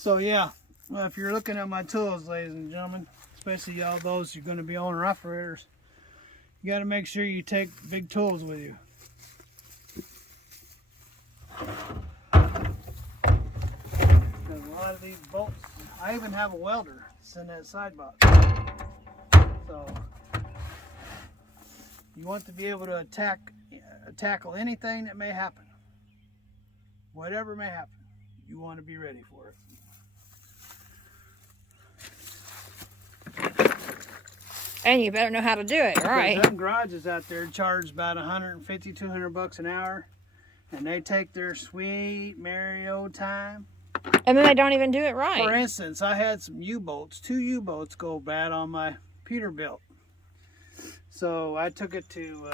So yeah, well, if you're looking at my tools, ladies and gentlemen, especially y'all those you're going to be owner operators, you got to make sure you take big tools with you. Because a lot of these bolts, I even have a welder that's in that side box. So you want to be able to tackle anything that may happen. Whatever may happen, you want to be ready for it. And you better know how to do it, right? Some garages out there charge about $150, $200 an hour, and they take their sweet Mario time. And then they don't even do it right. For instance, I had some U-bolts, 2 U-bolts go bad on my Peterbilt. So I took it to,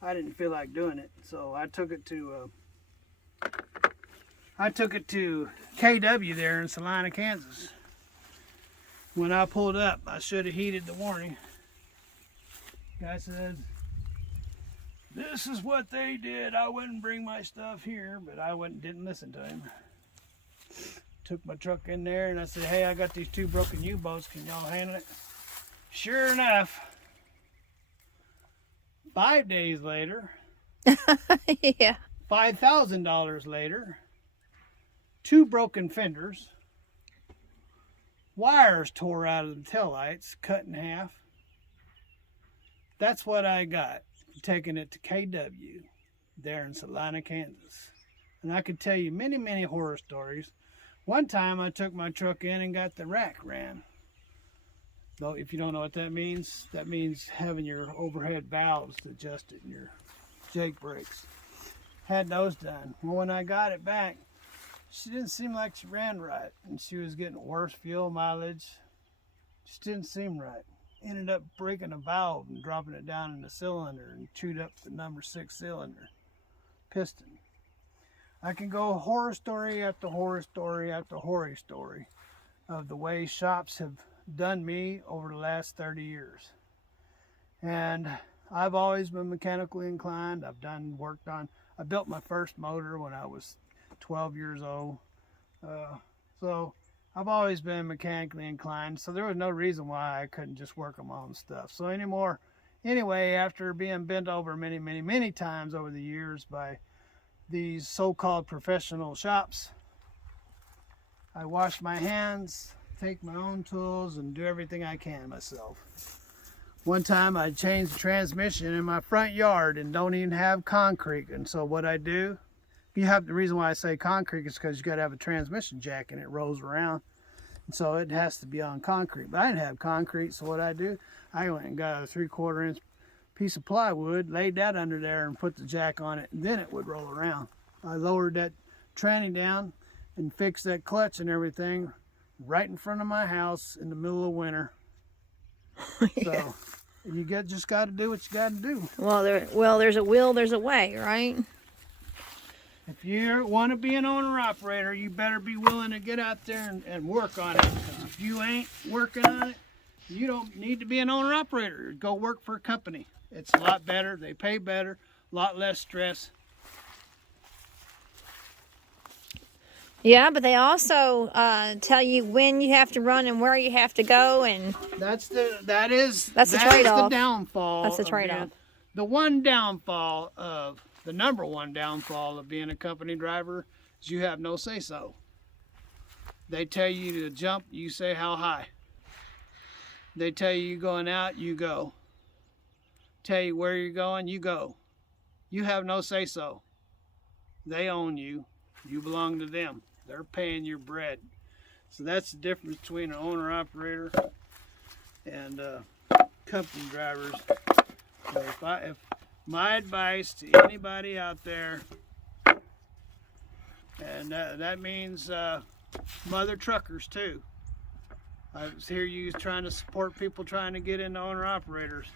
I didn't feel like doing it, so I took it to KW there in Salina, Kansas. When I pulled up, I should have heeded the warning. Guy said, "This is what they did. I wouldn't bring my stuff here," but I didn't listen to him. Took my truck in there and I said, "Hey, I got these 2 broken U-boats. Can y'all handle it?" Sure enough, 5 days later, yeah, $5,000 later, 2 broken fenders, wires tore out of the taillights, cut in half. That's what I got, taking it to KW there in Salina, Kansas. And I could tell you many, many horror stories. One time I took my truck in and got the rack ran. Though if you don't know what that means having your overhead valves adjusted and your jake brakes. Had those done. Well, when I got it back, she didn't seem like she ran right, and she was getting worse fuel mileage. Just didn't seem right. Ended up breaking a valve and dropping it down in the cylinder and chewed up the number 6 cylinder piston. I can go horror story after horror story after horror story of the way shops have done me over the last 30 years. And I've always been mechanically inclined. I built my first motor when I was 12 years old. So I've always been mechanically inclined, so there was no reason why I couldn't just work on my own stuff. So anyway, after being bent over many, many, many times over the years by these so-called professional shops, I wash my hands, take my own tools, and do everything I can myself. One time I changed the transmission in my front yard and don't even have concrete, and so what I do, the reason why I say concrete is because you got to have a transmission jack and it rolls around, and so it has to be on concrete. But I didn't have concrete, so what I do, I went and got a 3/4 inch piece of plywood, laid that under there, and put the jack on it, and then it would roll around. I lowered that tranny down and fixed that clutch and everything right in front of my house in the middle of winter. Yeah. So you just got to do what you got to do. Well, there's a will, there's a way, right? If you want to be an owner-operator, you better be willing to get out there and work on it. Because if you ain't working on it, you don't need to be an owner-operator. Go work for a company. It's a lot better. They pay better, a lot less stress. Yeah, but they also tell you when you have to run and where you have to go, and That's the trade-off. The downfall. That's the trade-off. The number one downfall of being a company driver is you have no say-so. They tell you to jump, you say how high. They tell you you're going out, you go. Tell you where you're going, you go. You have no say-so. They own you. You belong to them. They're paying your bread. So that's the difference between an owner-operator and company drivers. So if my advice to anybody out there, and that means mother truckers too. I hear you trying to support people trying to get into owner-operators.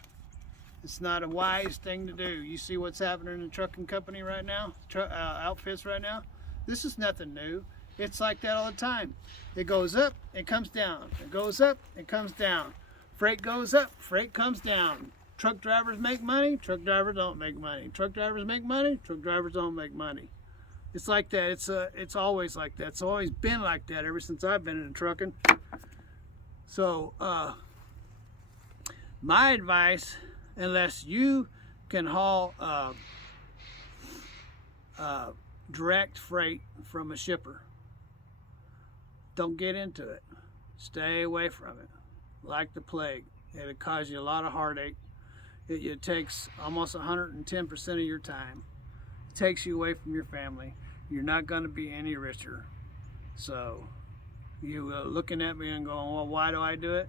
It's not a wise thing to do. You see what's happening in the trucking company right now, outfits right now? This is nothing new. It's like that all the time. It goes up, it comes down. It goes up, it comes down. Freight goes up, freight comes down. Truck drivers make money, truck drivers don't make money. Truck drivers make money, truck drivers don't make money. It's like that. It's always like that. It's always been like that ever since I've been in trucking. So my advice, unless you can haul direct freight from a shipper, don't get into it. Stay away from it like the plague. It'll cause you a lot of heartache. It takes almost 110% of your time. It takes you away from your family. You're not going to be any richer. So you looking at me and going, well, why do I do it?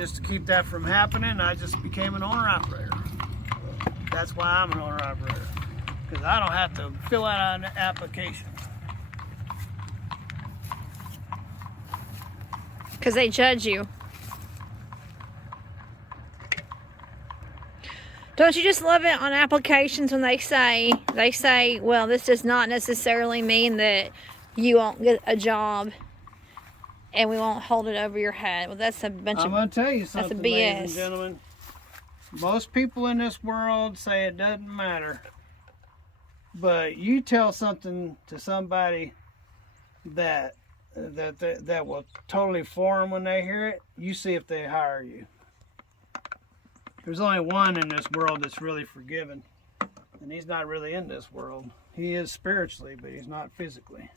Just to keep that from happening, I just became an owner-operator. That's why I'm an owner-operator, because I don't have to fill out an application. Because they judge you. Don't you just love it on applications when they say, well, this does not necessarily mean that you won't get a job and we won't hold it over your head. Well, that's a bunch of... I'm going to tell you something, BS. ladies and gentlemen. Most people in this world say it doesn't matter. But you tell something to somebody that will totally floor them when they hear it, you see if they hire you. There's only one in this world that's really forgiven, and he's not really in this world. He is spiritually, but he's not physically.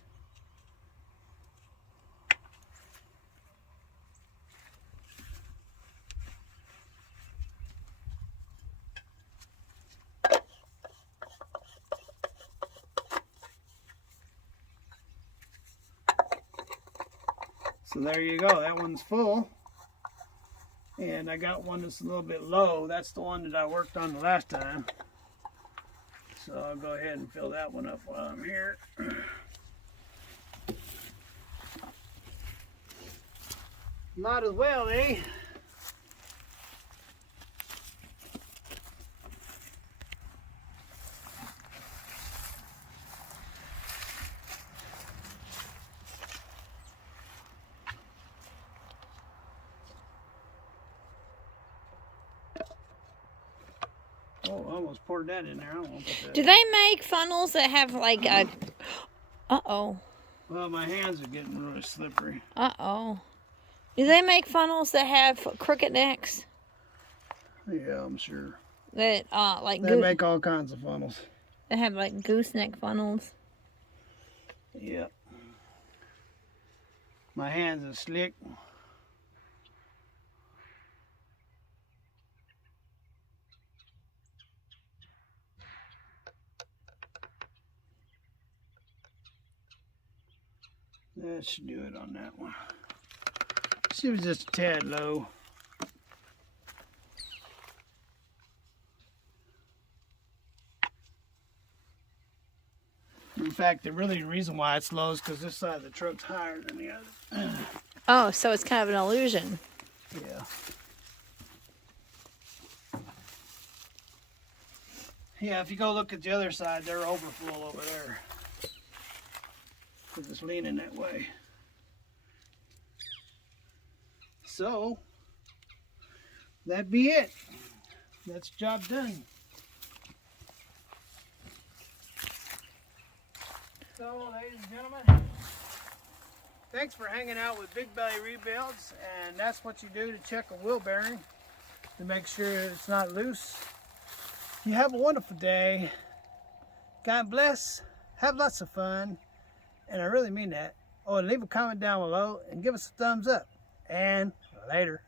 So there you go, that one's full. And I got one that's a little bit low. That's the one that I worked on the last time. So I'll go ahead and fill that one up while I'm here. Might as well, eh? Oh, I almost poured that in there. I don't want to put that. Do they make funnels that have like a... Uh-oh. Well, my hands are getting really slippery. Uh-oh. Do they make funnels that have crooked necks? Yeah, I'm sure. That, like... They make all kinds of funnels. They have like gooseneck funnels. Yep. My hands are slick. That should do it on that one. She was just a tad low. In fact, the reason why it's low is because this side of the truck's higher than the other. Oh, so it's kind of an illusion. Yeah. Yeah, if you go look at the other side, they're overfull over there. Because it's leaning that way. So, that'd be it. That's the job done. So, ladies and gentlemen, thanks for hanging out with Big Belly Rebuilds, and that's what you do to check a wheel bearing to make sure it's not loose. You have a wonderful day. God bless. Have lots of fun. And I really mean that. Oh, and leave a comment down below and give us a thumbs up. And later.